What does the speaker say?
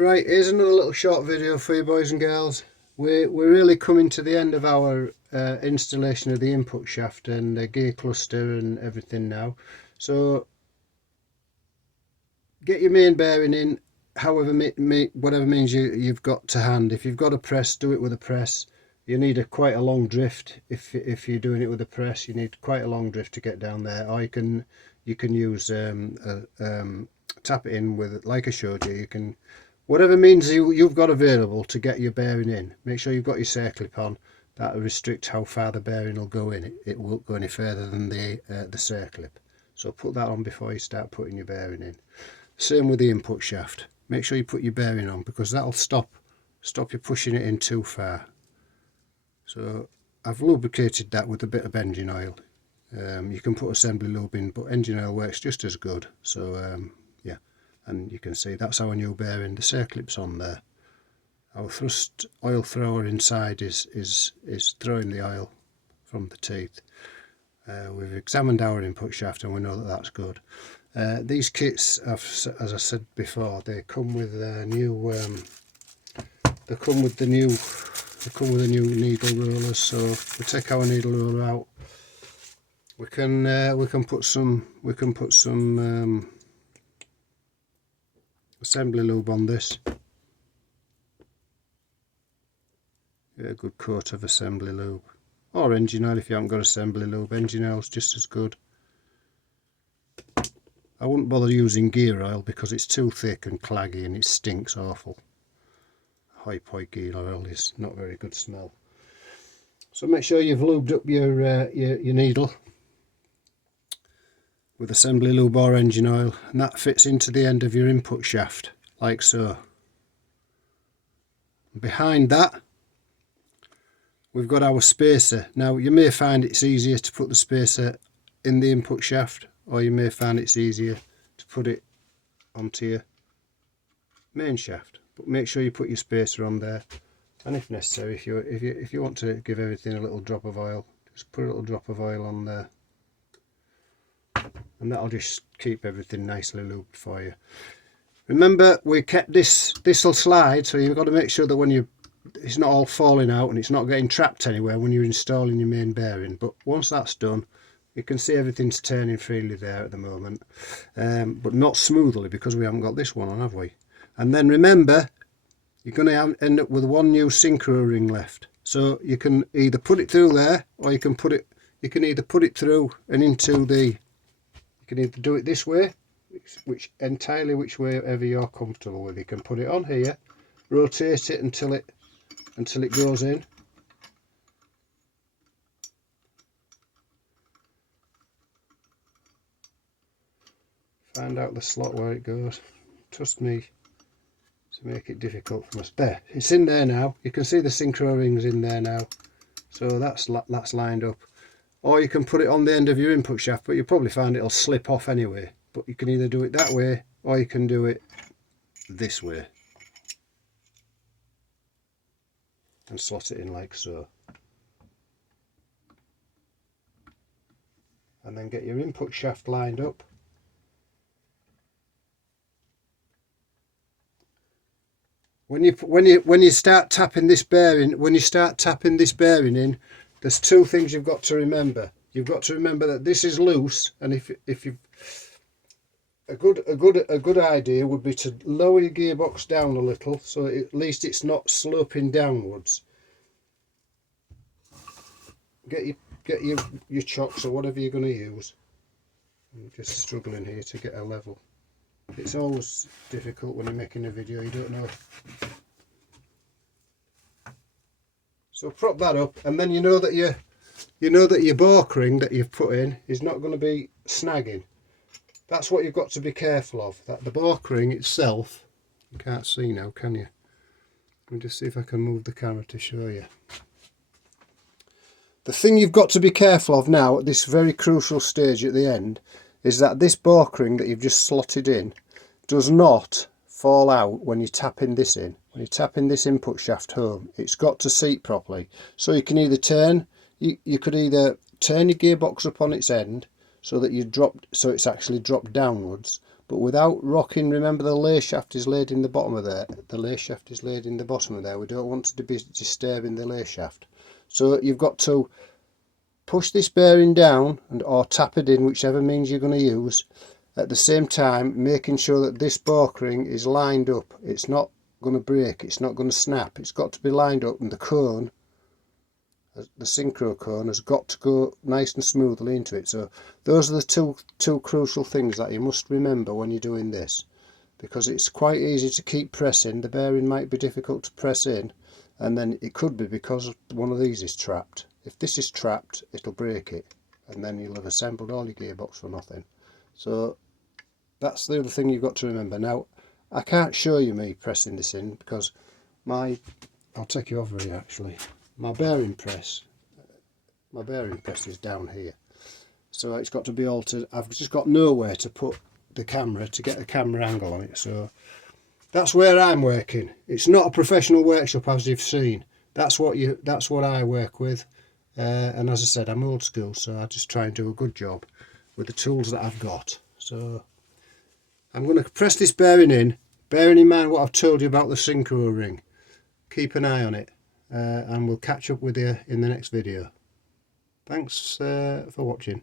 Right, here's another little short video for you boys and girls. We're really coming to the end of our installation of the input shaft and the gear cluster and everything now. So get your main bearing in, however whatever means you've got to hand. If you've got a press, do it with a press. You need quite a long drift. If you're doing it with a press, you need quite a long drift to get down there. Or you can use tap it in with, like I showed you. You can, whatever means you've got available to get your bearing in. Make sure you've got your circlip on. That will restrict how far the bearing will go in. It won't go any further than the circlip. So put that on before you start putting your bearing in. Same with the input shaft. Make sure you put your bearing on, because that'll stop you pushing it in too far. So I've lubricated that with a bit of engine oil. You can put assembly lube in, but engine oil works just as good. So yeah, and you can see that's our new bearing. The circlip's on there. Our thrust oil thrower inside is throwing the oil from the teeth. We've examined our input shaft and we know that that's good. These kits, as I said before, they come with a new. They come with the new needle rollers. So if we take our needle roller out, we can put some assembly lube on this. Get a good coat of assembly lube, or engine oil if you haven't got assembly lube. Engine oil's just as good. I wouldn't bother using gear oil because it's too thick and claggy and it stinks awful. High point gear oil is not very good smell. So make sure you've lubed up your needle with assembly lube or engine oil, and that fits into the end of your input shaft like so. Behind that we've got our spacer. Now you may find it's easier to put the spacer in the input shaft, or you may find it's easier to put it onto your main shaft, but make sure you put your spacer on there. And if necessary, if you want to give everything a little drop of oil, just put a little drop of oil on there, and that'll just keep everything nicely lubed for you. Remember, we kept this will slide, so you've got to make sure that it's not all falling out and it's not getting trapped anywhere when you're installing your main bearing. But once that's done, you can see everything's turning freely there at the moment, but not smoothly because we haven't got this one on, have we? And then remember, you're going to end up with one new synchro ring left. So you can either put it through there, or you can either put it through and into the. You can either do it this way, whichever you're comfortable with. You can put it on here, rotate it until it goes in. Find out the slot where it goes. Trust me to make it difficult for us. There, it's in there now. You can see the synchro rings in there now. So that's lined up. Or you can put it on the end of your input shaft, but you'll probably find it'll slip off anyway. But you can either do it that way, or you can do it this way. And slot it in like so. And then get your input shaft lined up. When you start tapping this bearing, in, there's two things you've got to remember. You've got to remember that this is loose, and if you a good idea would be to lower your gearbox down a little, so at least it's not sloping downwards. Get your chocks or whatever you're going to use. I'm just struggling here to get a level. It's always difficult when you're making a video, you don't know. So prop that up, and then you know that your balk ring that you've put in is not going to be snagging. That's what you've got to be careful of. That the balk ring itself, you can't see now, can you? Let me just see if I can move the camera to show you. The thing you've got to be careful of now at this very crucial stage at the end is that this balk ring that you've just slotted in does not fall out when you're tapping this in. When you're tapping this input shaft home, it's got to seat properly. So you can either turn, you could either turn your gearbox up on its end so that it's actually dropped downwards, but without rocking. Remember, the lay shaft is laid in the bottom of there. The lay shaft is laid in the bottom of there. We don't want to be disturbing the lay shaft. So you've got to push this bearing down or tap it in, whichever means you're going to use. At the same time, making sure that this bowk ring is lined up. It's not going to break. It's not going to snap. It's got to be lined up, and the cone, the synchro cone, has got to go nice and smoothly into it. So those are the two crucial things that you must remember when you're doing this, because it's quite easy to keep pressing. The bearing might be difficult to press in, and then it could be because one of these is trapped. If this is trapped, it'll break it, and then you'll have assembled all your gearbox for nothing. So that's the other thing you've got to remember. Now, I can't show you me pressing this in because I'll take you over here actually. My bearing press is down here, so it's got to be altered. I've just got nowhere to put the camera to get a camera angle on it, so that's where I'm working. It's not a professional workshop, as you've seen. That's what I work with, and as I said, I'm old school, so I just try and do a good job with the tools that I've got. So I'm going to press this bearing in, bearing in mind what I've told you about the synchro ring. Keep an eye on it, and we'll catch up with you in the next video. Thanks for watching.